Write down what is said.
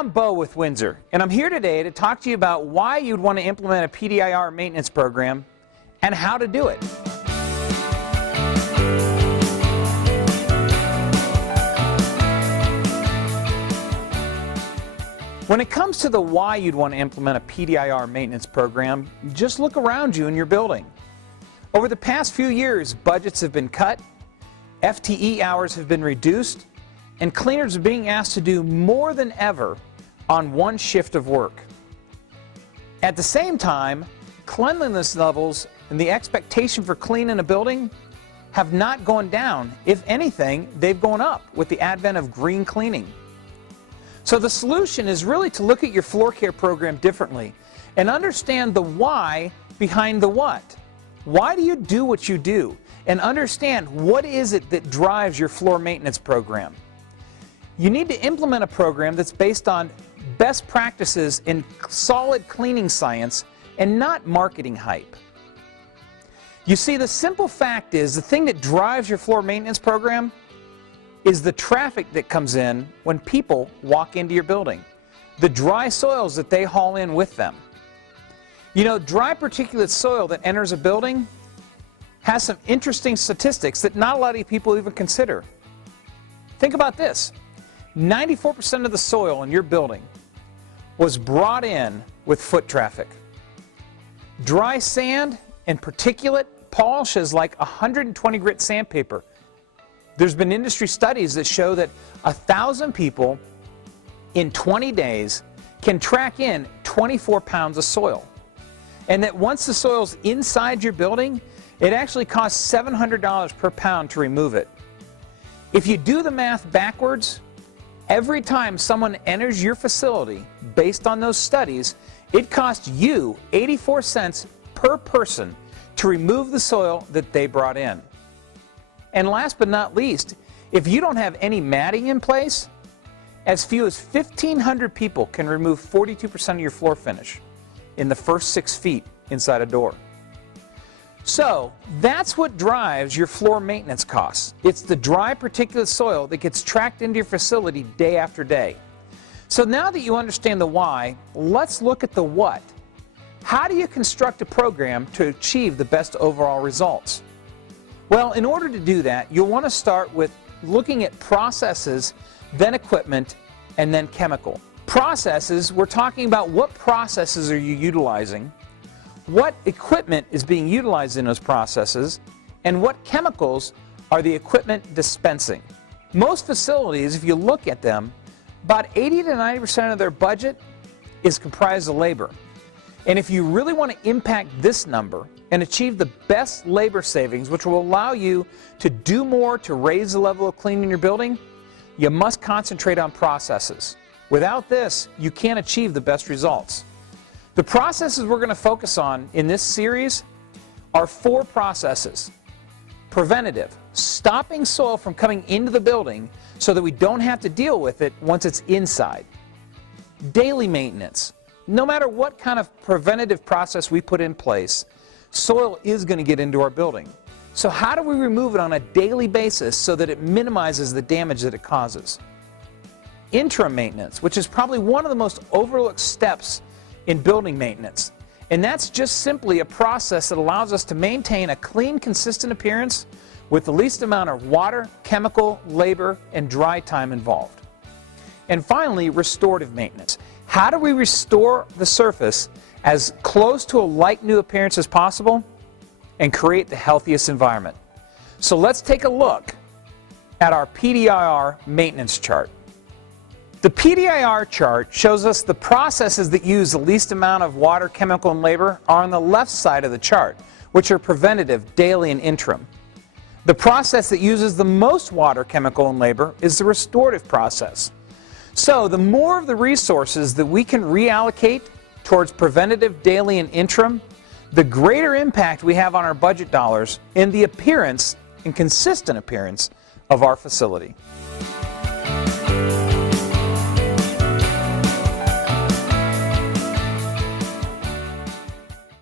I'm Bo with Windsor, and I'm here today to talk to you about why you'd want to implement a PDIR maintenance program and how to do it. When it comes to the why you'd want to implement a PDIR maintenance program, just look around you in your building. Over the past few years, budgets have been cut, FTE hours have been reduced, and cleaners are being asked to do more than ever on one shift of work. At the same time, cleanliness levels and the expectation for cleaning a building have not gone down. If anything, they've gone up with the advent of green cleaning. So the solution is really to look at your floor care program differently and understand the why behind the what. Why do you do what you do? And understand what is it that drives your floor maintenance program. You need to implement a program that's based on best practices in solid cleaning science and not marketing hype. You see, the simple fact is the thing that drives your floor maintenance program is the traffic that comes in when people walk into your building, the dry soils that they haul in with them. You know, dry particulate soil that enters a building has some interesting statistics that not a lot of people even consider. Think about this. 94% of the soil in your building was brought in with foot traffic. Dry sand and particulate polishes like 120 grit sandpaper. There's been industry studies that show that 1,000 people in 20 days can track in 24 pounds of soil. And that once the soil's inside your building, it actually costs $700 per pound to remove it. If you do the math backwards, every time someone enters your facility, based on those studies, it costs you 84 cents per person to remove the soil that they brought in. And last but not least, if you don't have any matting in place, as few as 1,500 people can remove 42% of your floor finish in the first 6 feet inside a door. So that's what drives your floor maintenance costs. It's the dry particulate soil that gets tracked into your facility day after day. So now that you understand the why, let's look at the what. How do you construct a program to achieve the best overall results? Well, in order to do that, you'll want to start with looking at processes, then equipment, and then chemical. Processes, we're talking about what processes are you utilizing, what equipment is being utilized in those processes, and what chemicals are the equipment dispensing. Most facilities, if you look at them, about 80 to 90% of their budget is comprised of labor. And if you really want to impact this number and achieve the best labor savings, which will allow you to do more to raise the level of cleaning in your building, you must concentrate on processes. Without this, you can't achieve the best results. The processes we're going to focus on in this series are 4 processes. Preventative, stopping soil from coming into the building so that we don't have to deal with it once it's inside. Daily maintenance. No matter what kind of preventative process we put in place, soil is going to get into our building. So how do we remove it on a daily basis so that it minimizes the damage that it causes? Interim maintenance, which is probably one of the most overlooked steps in building maintenance. And that's just simply a process that allows us to maintain a clean, consistent appearance with the least amount of water, chemical, labor, and dry time involved. And finally, restorative maintenance. How do we restore the surface as close to a like-new appearance as possible and create the healthiest environment? So let's take a look at our PDIR maintenance chart. The PDIR chart shows us the processes that use the least amount of water, chemical, and labor are on the left side of the chart, which are preventative, daily, and interim. The process that uses the most water, chemical, and labor is the restorative process. So the more of the resources that we can reallocate towards preventative, daily, and interim, the greater impact we have on our budget dollars in the appearance and consistent appearance of our facility.